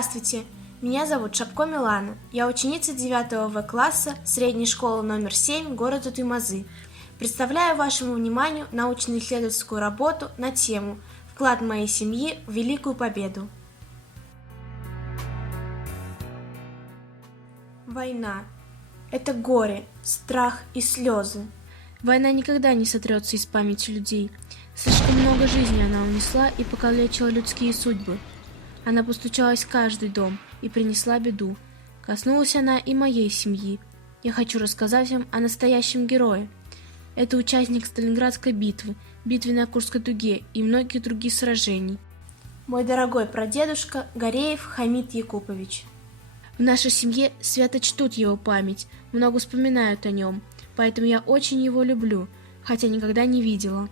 Здравствуйте, меня зовут Шапко Милана. Я ученица 9 В-класса средней школы номер 7 города Туймазы. Представляю вашему вниманию научно-исследовательскую работу на тему «Вклад моей семьи в Великую Победу». Война – это горе, страх и слезы. Война никогда не сотрется из памяти людей. Слишком много жизней она унесла и покалечила людские судьбы. Она постучалась в каждый дом и принесла беду. Коснулась она и моей семьи. Я хочу рассказать вам о настоящем герое. Это участник Сталинградской битвы, битвы на Курской дуге и многих других сражений. Мой дорогой прадедушка Гареев Хамид Якупович. В нашей семье свято чтут его память, много вспоминают о нем, поэтому я очень его люблю, хотя никогда не видела.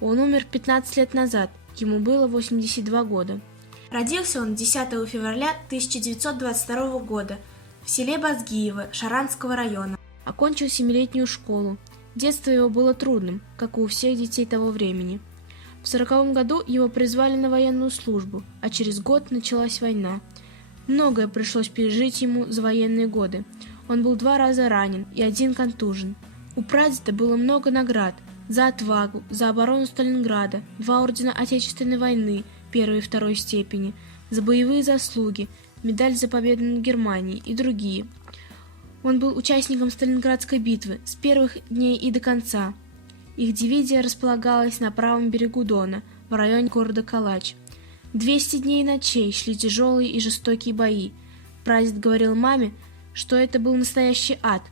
Он умер 15 лет назад, ему было 82 года. Родился он 10 февраля 1922 года в селе Базгиево Шаранского района. Окончил 7-летнюю школу. Детство его было трудным, как и у всех детей того времени. В 1940 году его призвали на военную службу, а через год началась война. Многое пришлось пережить ему за военные годы. Он был 2 раза ранен и 1 контужен. У прадеда было много наград за отвагу, за оборону Сталинграда, 2 ордена Отечественной войны, 1 и 2 степени, за боевые заслуги, медаль за победу над Германией и другие. Он был участником Сталинградской битвы с первых дней и до конца. Их дивизия располагалась на правом берегу Дона, в районе города Калач. 200 дней и ночей шли тяжелые и жестокие бои. Прадед говорил маме, что это был настоящий ад.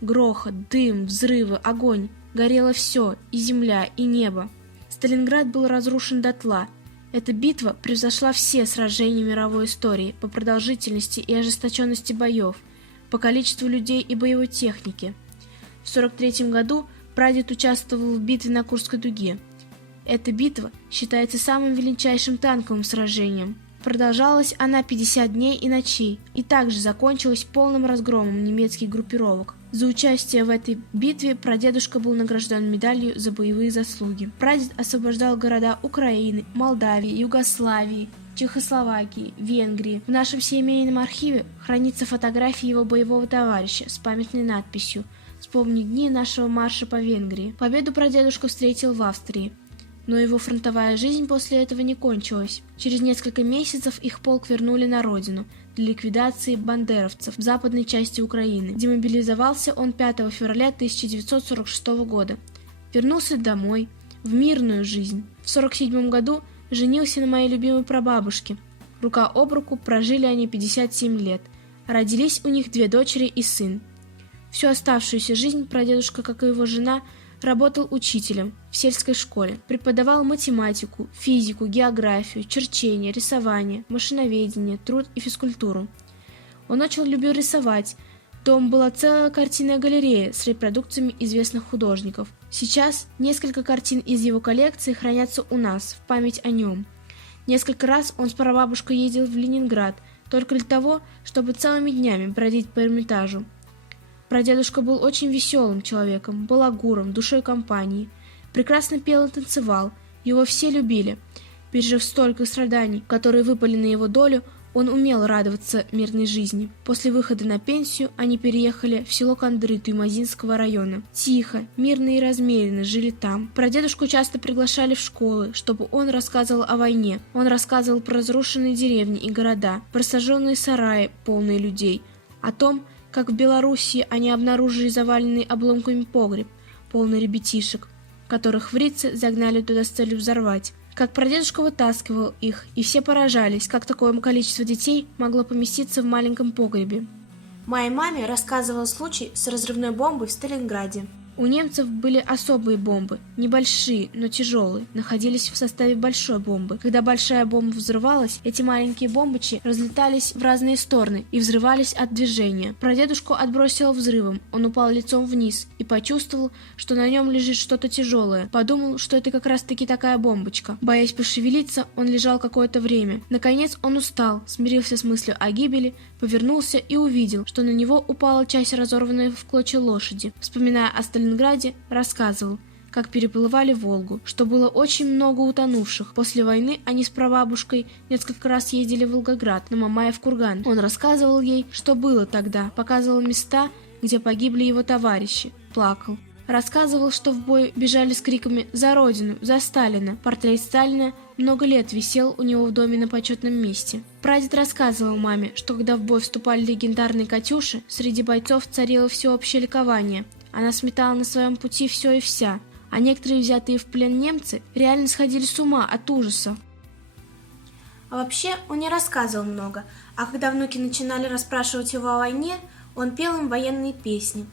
Грохот, дым, взрывы, огонь. Горело все, и земля, и небо. Сталинград был разрушен дотла. Эта битва превзошла все сражения мировой истории по продолжительности и ожесточенности боев, по количеству людей и боевой техники. В 1943 году прадед участвовал в битве на Курской дуге. Эта битва считается самым величайшим танковым сражением. Продолжалась она 50 дней и ночей, и также закончилась полным разгромом немецких группировок. За участие в этой битве прадедушка был награжден медалью за боевые заслуги. Прадед освобождал города Украины, Молдавии, Югославии, Чехословакии, Венгрии. В нашем семейном архиве хранится фотография его боевого товарища с памятной надписью «Вспомни дни нашего марша по Венгрии». Победу прадедушка встретил в Австрии. Но его фронтовая жизнь после этого не кончилась. Через несколько месяцев их полк вернули на родину для ликвидации бандеровцев в западной части Украины. Демобилизовался он 5 февраля 1946 года. Вернулся домой, в мирную жизнь. В 1947 году женился на моей любимой прабабушке. Рука об руку прожили они 57 лет. Родились у них 2 дочери и сын. Всю оставшуюся жизнь прадедушка, как и его жена, работал учителем в сельской школе, преподавал математику, физику, географию, черчение, рисование, машиноведение, труд и физкультуру. Он очень любил рисовать. Дома была целая картинная галерея с репродукциями известных художников. Сейчас несколько картин из его коллекции хранятся у нас в память о нем. Несколько раз он с прабабушкой ездил в Ленинград только для того, чтобы целыми днями бродить по Эрмитажу. Прадедушка был очень веселым человеком, балагуром, душой компании. Прекрасно пел и танцевал, его все любили. Пережив столько страданий, которые выпали на его долю, он умел радоваться мирной жизни. После выхода на пенсию они переехали в село Кандры Туймазинского района. Тихо, мирно и размеренно жили там. Прадедушку часто приглашали в школы, чтобы он рассказывал о войне. Он рассказывал про разрушенные деревни и города, про сожженные сараи, полные людей, о том, как в Белоруссии они обнаружили заваленный обломками погреб, полный ребятишек, которых фрицы загнали туда с целью взорвать. Как прадедушка вытаскивал их, и все поражались, как такое количество детей могло поместиться в маленьком погребе. Моей маме рассказывал случай с разрывной бомбой в Сталинграде. У немцев были особые бомбы, небольшие, но тяжелые, находились в составе большой бомбы. Когда большая бомба взрывалась, эти маленькие бомбочки разлетались в разные стороны и взрывались от движения. Прадедушку отбросило взрывом, он упал лицом вниз и почувствовал, что на нем лежит что-то тяжелое. Подумал, что это как раз-таки такая бомбочка. Боясь пошевелиться, он лежал какое-то время. Наконец он устал, смирился с мыслью о гибели, повернулся и увидел, что на него упала часть разорванной в клочья лошади. Вспоминая о Сталинграде, рассказывал, как переплывали Волгу, что было очень много утонувших. После войны они с прабабушкой несколько раз ездили в Волгоград, на Мамаев курган. Он рассказывал ей, что было тогда, показывал места, где погибли его товарищи, плакал. Рассказывал, что в бой бежали с криками «За Родину! За Сталина!». Портрет Сталина много лет висел у него в доме на почетном месте. Прадед рассказывал маме, что когда в бой вступали легендарные «Катюши», среди бойцов царило всеобщее ликование. Она сметала на своем пути все и вся, а некоторые взятые в плен немцы реально сходили с ума от ужаса. А вообще он не рассказывал много, а когда внуки начинали расспрашивать его о войне, он пел им военные песни.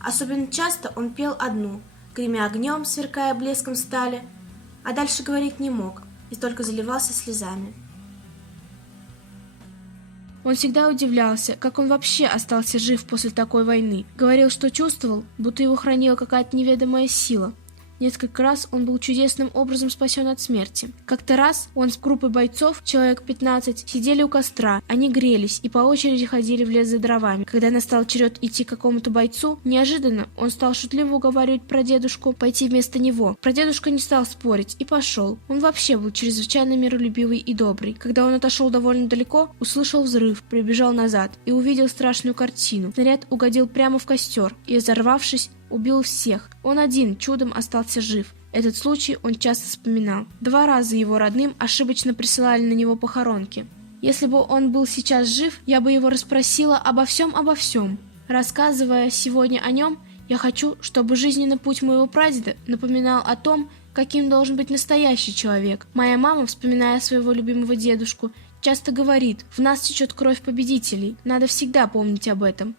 Особенно часто он пел одну, гремя огнем, сверкая блеском стали, а дальше говорить не мог и только заливался слезами. Он всегда удивлялся, как он вообще остался жив после такой войны. Говорил, что чувствовал, будто его хранила какая-то неведомая сила. Несколько раз он был чудесным образом спасен от смерти. Как-то раз он с группой бойцов, человек 15, сидели у костра. Они грелись и по очереди ходили в лес за дровами. Когда настал черед идти к какому-то бойцу, неожиданно он стал шутливо уговаривать прадедушку пойти вместо него. Прадедушка не стал спорить и пошел. Он вообще был чрезвычайно миролюбивый и добрый. Когда он отошел довольно далеко, услышал взрыв, прибежал назад и увидел страшную картину. Снаряд угодил прямо в костер и, взорвавшись, убил всех. Он один чудом остался жив. Этот случай он часто вспоминал. 2 раза его родным ошибочно присылали на него похоронки. Если бы он был сейчас жив, я бы его расспросила обо всем. Рассказывая сегодня о нем, я хочу, чтобы жизненный путь моего прадеда напоминал о том, каким должен быть настоящий человек. Моя мама, вспоминая своего любимого дедушку, часто говорит: «В нас течет кровь победителей, надо всегда помнить об этом».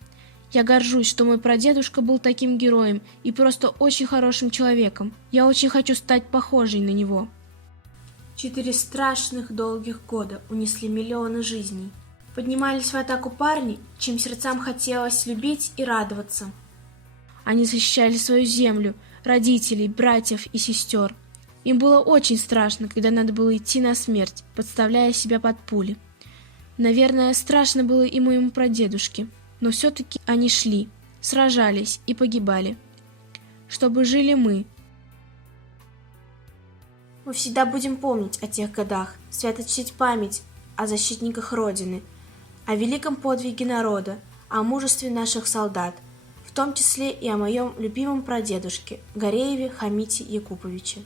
Я горжусь, что мой прадедушка был таким героем и просто очень хорошим человеком. Я очень хочу стать похожей на него. 4 страшных долгих года унесли миллионы жизней. Поднимались в атаку парни, чьим сердцам хотелось любить и радоваться. Они защищали свою землю, родителей, братьев и сестер. Им было очень страшно, когда надо было идти на смерть, подставляя себя под пули. Наверное, страшно было и моему прадедушке. Но все-таки они шли, сражались и погибали, чтобы жили мы. Мы всегда будем помнить о тех годах, свято чтить память о защитниках Родины, о великом подвиге народа, о мужестве наших солдат, в том числе и о моем любимом прадедушке Горееве Хамите Якуповиче.